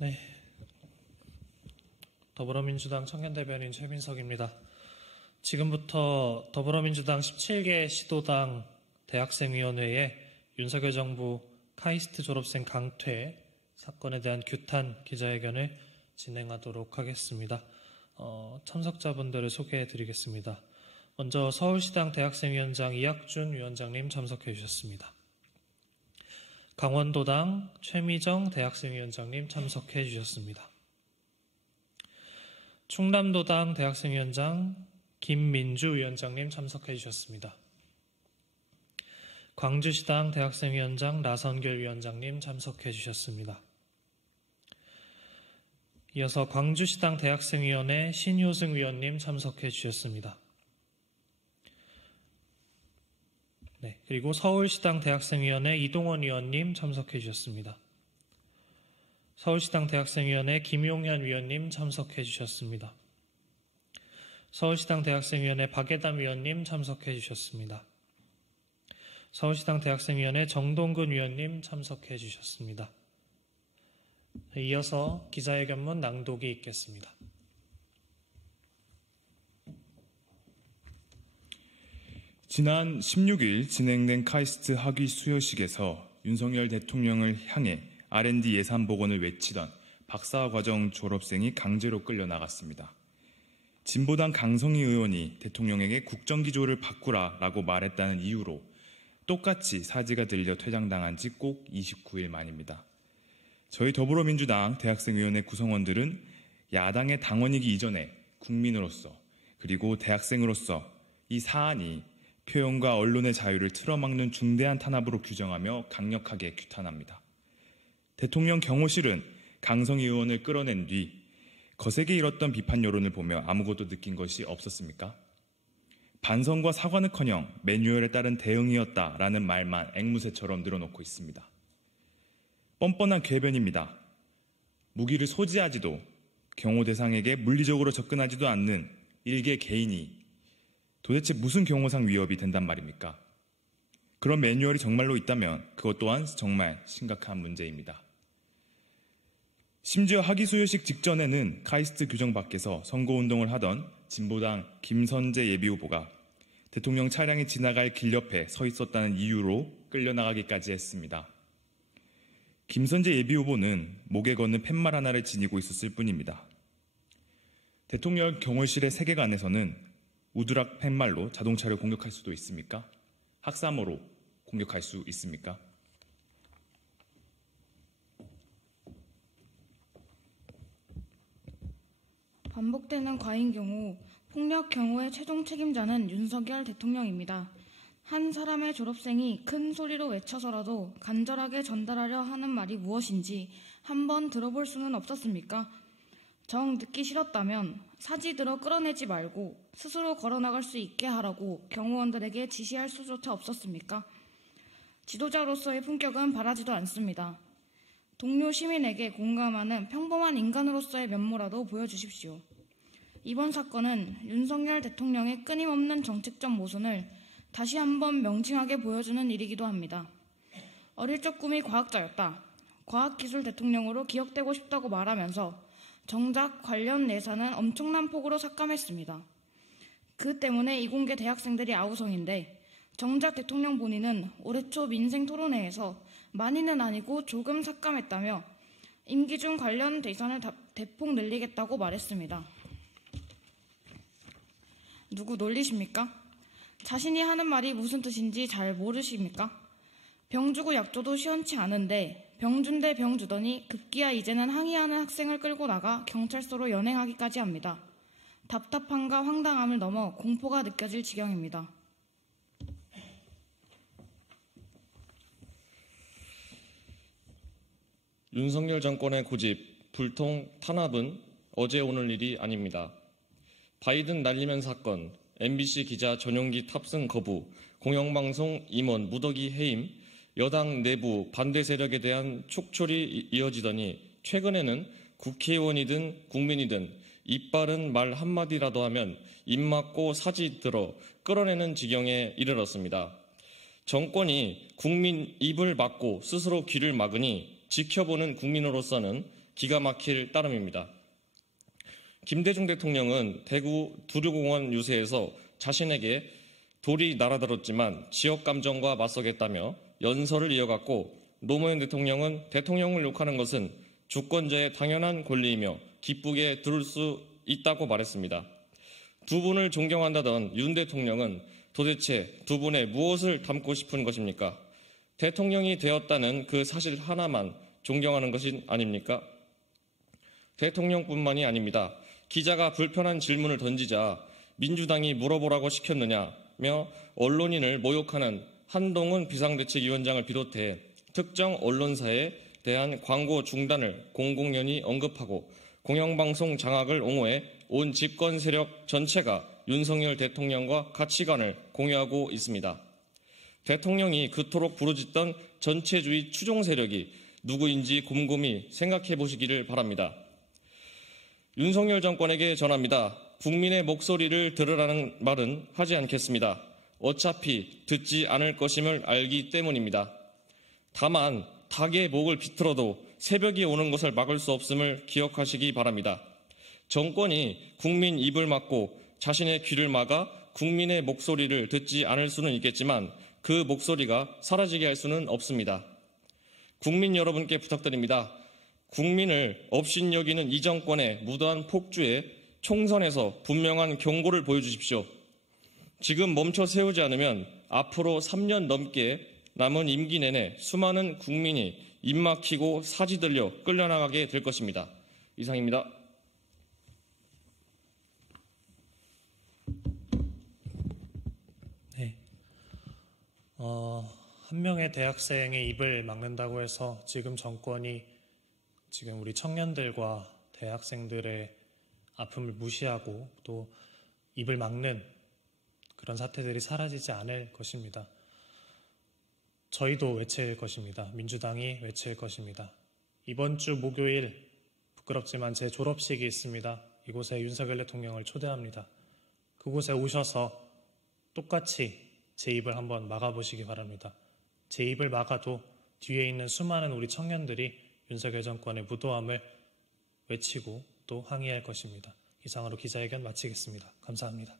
네, 더불어민주당 청년대변인 최민석입니다. 지금부터 더불어민주당 17개 시도당 대학생위원회에 윤석열 정부 카이스트 졸업생 강퇴 사건에 대한 규탄 기자회견을 진행하도록 하겠습니다. 참석자분들을 소개해 드리겠습니다. 먼저 서울시당 대학생위원장 이학준 위원장님 참석해 주셨습니다. 강원도당 최미정 대학생위원장님 참석해 주셨습니다. 충남도당 대학생위원장 김민주 위원장님 참석해 주셨습니다. 광주시당 대학생위원장 나선결 위원장님 참석해 주셨습니다. 이어서 광주시당 대학생위원회 신효승 위원님 참석해 주셨습니다. 네, 그리고 서울시당 대학생위원회 이동원 위원님 참석해 주셨습니다. 서울시당 대학생위원회 김용현 위원님 참석해 주셨습니다. 서울시당 대학생위원회 박예담 위원님 참석해 주셨습니다. 서울시당 대학생위원회 정동근 위원님 참석해 주셨습니다. 이어서 기자회견문 낭독이 있겠습니다. 지난 16일 진행된 카이스트 학위 수여식에서 윤석열 대통령을 향해 R&D 예산 복원을 외치던 박사과정 졸업생이 강제로 끌려나갔습니다. 진보당 강성희 의원이 대통령에게 국정기조를 바꾸라라고 말했다는 이유로 똑같이 사지가 들려 퇴장당한 지 꼭 29일 만입니다. 저희 더불어민주당 대학생위원회 구성원들은 야당의 당원이기 이전에 국민으로서 그리고 대학생으로서 이 사안이 표현과 언론의 자유를 틀어막는 중대한 탄압으로 규정하며 강력하게 규탄합니다. 대통령 경호실은 강성희 의원을 끌어낸 뒤 거세게 일었던 비판 여론을 보며 아무것도 느낀 것이 없었습니까? 반성과 사과는커녕 매뉴얼에 따른 대응이었다라는 말만 앵무새처럼 늘어놓고 있습니다. 뻔뻔한 궤변입니다. 무기를 소지하지도 경호 대상에게 물리적으로 접근하지도 않는 일개 개인이 도대체 무슨 경호상 위협이 된단 말입니까? 그런 매뉴얼이 정말로 있다면 그것 또한 정말 심각한 문제입니다. 심지어 학위 수여식 직전에는 카이스트 규정 밖에서 선거운동을 하던 진보당 김선재 예비후보가 대통령 차량이 지나갈 길 옆에 서 있었다는 이유로 끌려나가기까지 했습니다. 김선재 예비후보는 목에 거는 팻말 하나를 지니고 있었을 뿐입니다. 대통령 경호실의 세계관에서는 우드락 팻말로 자동차를 공격할 수도 있습니까? 학사모로 공격할 수 있습니까? 반복되는 과잉 경우, 폭력 경우의 최종 책임자는 윤석열 대통령입니다. 한 사람의 졸업생이 큰 소리로 외쳐서라도 간절하게 전달하려 하는 말이 무엇인지 한번 들어볼 수는 없었습니까? 정 듣기 싫었다면 사지 들어 끌어내지 말고 스스로 걸어나갈 수 있게 하라고 경호원들에게 지시할 수조차 없었습니까? 지도자로서의 품격은 바라지도 않습니다. 동료 시민에게 공감하는 평범한 인간으로서의 면모라도 보여주십시오. 이번 사건은 윤석열 대통령의 끊임없는 정책적 모순을 다시 한번 명징하게 보여주는 일이기도 합니다. 어릴 적 꿈이 과학자였다. 과학기술 대통령으로 기억되고 싶다고 말하면서 정작 관련 예산은 엄청난 폭으로 삭감했습니다. 그 때문에 이공계 대학생들이 아우성인데 정작 대통령 본인은 올해 초 민생 토론회에서 많이는 아니고 조금 삭감했다며 임기 중 관련 예산을 대폭 늘리겠다고 말했습니다. 누구 놀리십니까? 자신이 하는 말이 무슨 뜻인지 잘 모르십니까? 병 주고 약 줘도 시원치 않은데 병 준대 병 주더니 급기야 이제는 항의하는 학생을 끌고 나가 경찰서로 연행하기까지 합니다. 답답함과 황당함을 넘어 공포가 느껴질 지경입니다. 윤석열 정권의 고집, 불통, 탄압은 어제 오늘 일이 아닙니다. 바이든 날리면 사건, MBC 기자 전용기 탑승 거부, 공영방송 임원 무더기 해임, 여당 내부 반대 세력에 대한 촉촉이 이어지더니 최근에는 국회의원이든 국민이든 입바른 말 한마디라도 하면 입 막고 사지 들어 끌어내는 지경에 이르렀습니다. 정권이 국민 입을 막고 스스로 귀를 막으니 지켜보는 국민으로서는 기가 막힐 따름입니다. 김대중 대통령은 대구 두류공원 유세에서 자신에게 돌이 날아들었지만 지역 감정과 맞서겠다며 연설을 이어갔고, 노무현 대통령은 대통령을 욕하는 것은 주권자의 당연한 권리이며 기쁘게 들을 수 있다고 말했습니다. 두 분을 존경한다던 윤 대통령은 도대체 두 분의 무엇을 담고 싶은 것입니까? 대통령이 되었다는 그 사실 하나만 존경하는 것이 아닙니까? 대통령뿐만이 아닙니다. 기자가 불편한 질문을 던지자 민주당이 물어보라고 시켰느냐며 언론인을 모욕하는 한동훈 비상대책위원장을 비롯해 특정 언론사에 대한 광고 중단을 공공연히 언급하고 공영방송 장악을 옹호해 온 집권 세력 전체가 윤석열 대통령과 가치관을 공유하고 있습니다. 대통령이 그토록 부르짖던 전체주의 추종 세력이 누구인지 곰곰이 생각해 보시기를 바랍니다. 윤석열 정권에게 전합니다. 국민의 목소리를 들으라는 말은 하지 않겠습니다. 어차피 듣지 않을 것임을 알기 때문입니다. 다만 닭의 목을 비틀어도 새벽이 오는 것을 막을 수 없음을 기억하시기 바랍니다. 정권이 국민 입을 막고 자신의 귀를 막아 국민의 목소리를 듣지 않을 수는 있겠지만 그 목소리가 사라지게 할 수는 없습니다. 국민 여러분께 부탁드립니다. 국민을 업신여기는 이 정권의 무도한 폭주에 총선에서 분명한 경고를 보여주십시오. 지금 멈춰 세우지 않으면 앞으로 3년 넘게 남은 임기 내내 수많은 국민이 입막히고 사지들려 끌려나가게 될 것입니다. 이상입니다. 네. 한 명의 대학생의 입을 막는다고 해서 지금 정권이 지금 우리 청년들과 대학생들의 아픔을 무시하고 또 입을 막는 그런 사태들이 사라지지 않을 것입니다. 저희도 외칠 것입니다. 민주당이 외칠 것입니다. 이번 주 목요일 부끄럽지만 제 졸업식이 있습니다. 이곳에 윤석열 대통령을 초대합니다. 그곳에 오셔서 똑같이 제 입을 한번 막아보시기 바랍니다. 제 입을 막아도 뒤에 있는 수많은 우리 청년들이 윤석열 정권의 무도함을 외치고 또 항의할 것입니다. 이상으로 기자회견 마치겠습니다. 감사합니다.